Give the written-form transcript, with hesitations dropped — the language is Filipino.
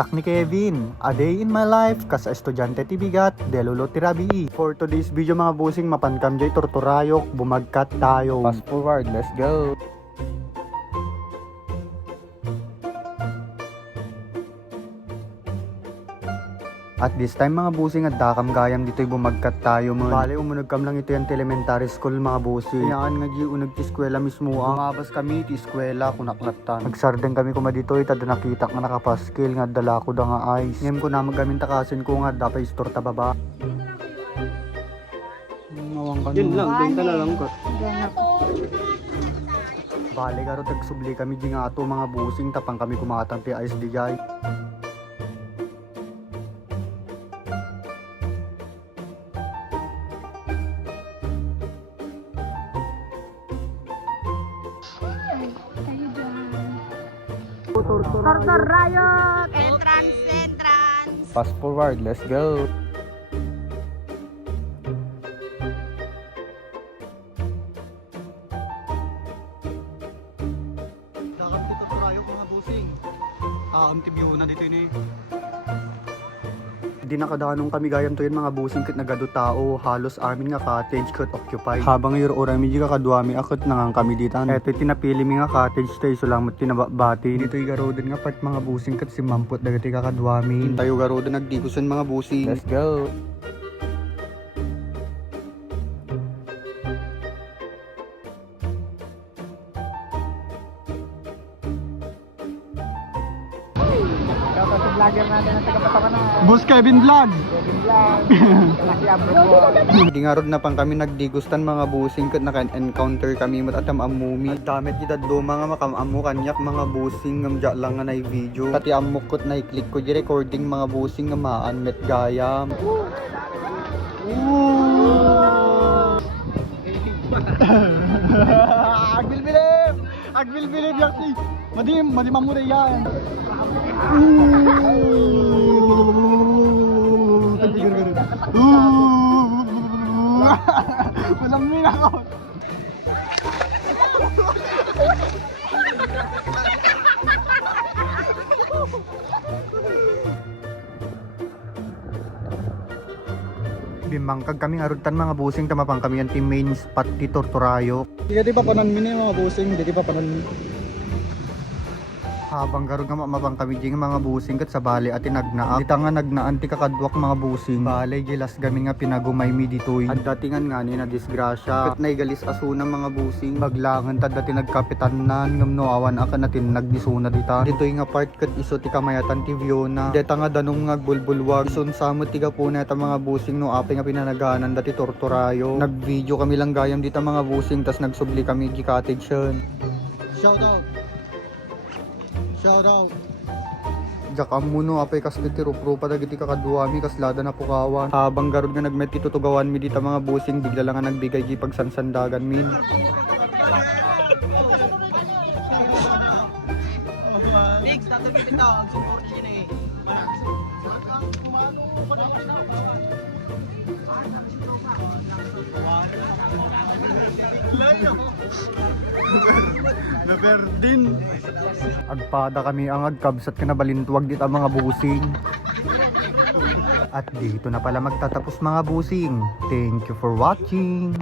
Siak ni Kevin, a day in my life, kas estudyante ti bigat, delulo ti rabi. For today's video mga busing, mapankam jay torturayok, bumagkat tayo. Fast forward, let's go. At this time mga busing at dakam gayam dito'y bumagkat tayo man. Bale umunag kam lang ito yung elementary school mga busing. Kayaan nga di unag ti eskwela mismo ang. Mabas kami ti eskwela kunaklatan. Nagsardeng kami kuma dito'y tada nakita nga nakapaskil nga dala ko da nga ice. Ngem ko na magamin takasin ko nga dapay store ta baba. Mawang ka Yun lang, doon ka na lang ko. Bale karo tagsubli kami di nga ato mga busing tapang kami kumakatang ti ice di jay. Tortor Riot! Entrance! Fast forward, let's go. Dakam dito tayo mga busing. Antibyo na dito ini. Di nakadanong kami gayam to yun mga busing kat nagado tao halos amin nga cottage kat occupied. Habang yur orami di kakaduami akot nangang kami ditan. Eto tinapili mi nga cottage tayo sulamot tinabati. Dito igaroden nga part mga busing kat si mampot dagati kakaduami. Tayo garoden nagdigusan mga busing. Let's go. Vlogger natin ang taga-Patakan na. Boss Kevin Vlog! Kevin Vlog. Laki abro po. Di nga rod na pang kami nagdigustan mga busing kat naka-encounter kami mat atam amumi. At damit kita do mga makamamu kanyak mga busing ngamja lang nga na video. Pati amuk kot na i-click ko di recording mga busing nga maan met gayam. Agbil-bilib! Agbil-bilib yaksi! Madim mamure yan! Malamin ako! Bimangkag kami arutan mga busing tamapang kami ang team main spot ti Torturayo. Di pa panon mini mga busing, di pa panon. Habang garog nga mabang kami di nga mga busing kat sa bali at nagnaak. Dita nga nagnaan ti kakadwak mga busing. Bale gilas gamin nga pinagumay mi ditoy. At datingan nga ni na disgrasya. Kat naigalis asuna mga busing. Baglangan tad dati nagkapitanan ngamno awan akan natin nagdisuna dita. Ditoy nga part kat iso ti kamayatan ti Viona. Deta nga danong nga bulbulwag. Ison samot ti kapuna ta mga busing no ape nga pinanaganan dati Torturayo. Nag-video kami lang gayam dita mga busing tas nagsubli kami di cottage yun. Shout out. Shout out. Jakam mo no apay kas diti rupa dagiti kakaduami kas lada na pukawan. Habang garod nga nagmet itutugawan mi dita mga busing bigla lang nga nagbigay gi pagsansandagan min. Big, tatapit ito. Ang support niya na eh. Laberdin. Agpada kami ang agkabsat ka na balintwag dita mga busing. At dito na pala magtatapos mga busing. Thank you for watching.